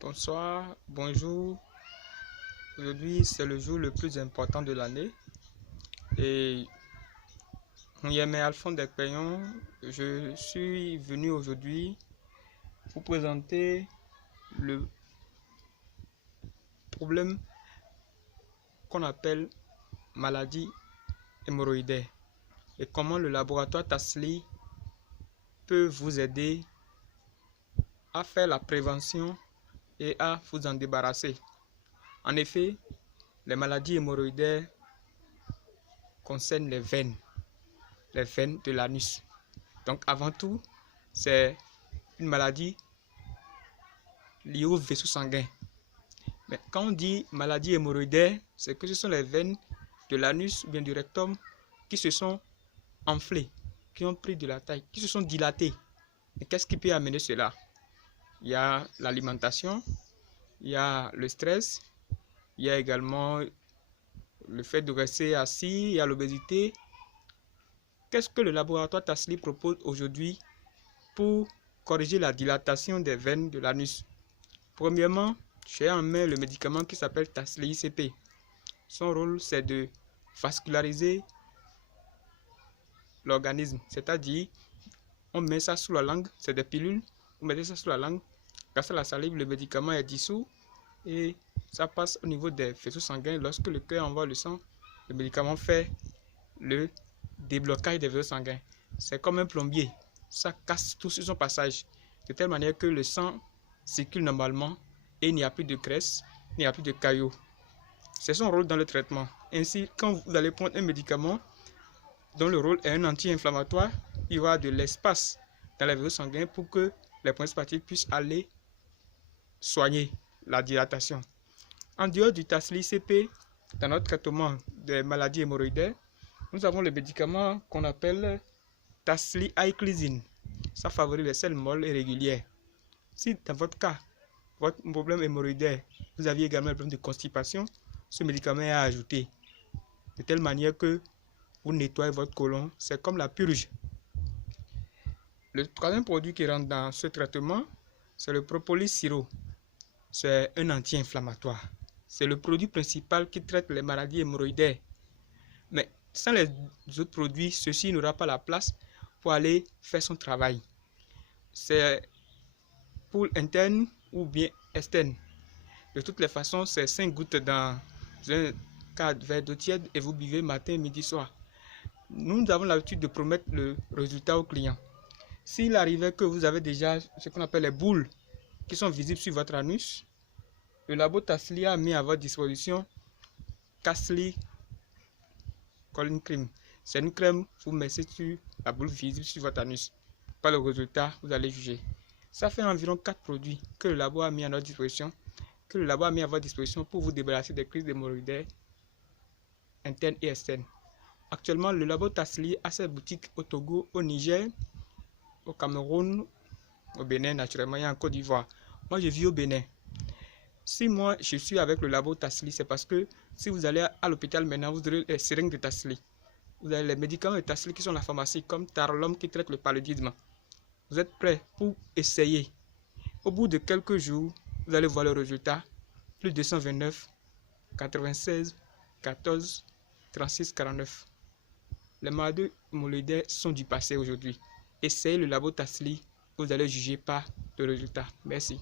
Bonsoir, bonjour. Aujourd'hui, c'est le jour le plus important de l'année et on y est Alphonse Despagnons. Je suis venu aujourd'hui vous présenter le problème qu'on appelle maladie hémorroïdaire et comment le laboratoire Tasly peut vous aider à faire la prévention et à vous en débarrasser. En effet, les maladies hémorroïdaires concernent les veines de l'anus. Donc avant tout, c'est une maladie liée au vaisseau sanguin. Mais quand on dit maladie hémorroïdaire, c'est que ce sont les veines de l'anus ou bien du rectum qui se sont enflées, qui ont pris de la taille, qui se sont dilatées. Et qu'est-ce qui peut amener cela? Il y a l'alimentation, il y a le stress, il y a également le fait de rester assis, il y a l'obésité. Qu'est-ce que le laboratoire Tasly propose aujourd'hui pour corriger la dilatation des veines de l'anus? Premièrement, j'ai en main le médicament qui s'appelle Tasly ICP. Son rôle, c'est de vasculariser l'organisme, c'est-à-dire on met ça sous la langue, c'est des pilules, vous mettez ça sous la langue, grâce à la salive, le médicament est dissous et ça passe au niveau des vaisseaux sanguins. Lorsque le cœur envoie le sang, le médicament fait le déblocage des vaisseaux sanguins. C'est comme un plombier, ça casse tout sur son passage, de telle manière que le sang circule normalement et il n'y a plus de graisse, il n'y a plus de caillots. C'est son rôle dans le traitement. Ainsi, quand vous allez prendre un médicament dont le rôle est un anti-inflammatoire, il y aura de l'espace dans les vaisseaux sanguins pour que les premières parties puissent aller soigner la dilatation. En dehors du Tasly ICP, dans notre traitement des maladies hémorroïdaires, nous avons le médicament qu'on appelle Tasly Iclizine. Ça favorise les selles molles et régulières. Si dans votre cas, votre problème hémorroïdaire, vous aviez également un problème de constipation, ce médicament est à ajouter. De telle manière que vous nettoyez votre côlon. C'est comme la purge. Le troisième produit qui rentre dans ce traitement, c'est le propolis sirop. C'est un anti-inflammatoire. C'est le produit principal qui traite les maladies hémorroïdaires. Mais sans les autres produits, ceci n'aura pas la place pour aller faire son travail. C'est pour interne ou bien externe. De toutes les façons, c'est 5 gouttes dans un quart de verre d'eau tiède et vous buvez matin, midi, soir. Nous avons l'habitude de promettre le résultat au client. S'il arrivait que vous avez déjà ce qu'on appelle les boules qui sont visibles sur votre anus, le labo Tasly a mis à votre disposition Tasly Colon Cream. C'est une crème, vous mettez sur la boule visible sur votre anus. Par le résultat, vous allez juger. Ça fait environ 4 produits que le labo a mis à notre disposition, que le labo a mis à votre disposition pour vous débarrasser des crises d'hémorroïdaires internes et externes. Actuellement, le labo Tasly a ses boutiques au Togo, au Niger, au Cameroun, au Bénin naturellement et en Côte d'Ivoire. Moi, je vis au Bénin. Si moi, je suis avec le labo Tasly, c'est parce que si vous allez à l'hôpital maintenant, vous aurez les seringues de Tasly. Vous avez les médicaments de Tasly qui sont dans la pharmacie, comme Tarlum qui traite le paludisme. Vous êtes prêts pour essayer. Au bout de quelques jours, vous allez voir le résultat. Plus 229, 96, 14, 36, 49. Les maladies hémorroïdaires sont du passé aujourd'hui. Essayez le labo Tasly, vous allez juger par le résultat. Merci.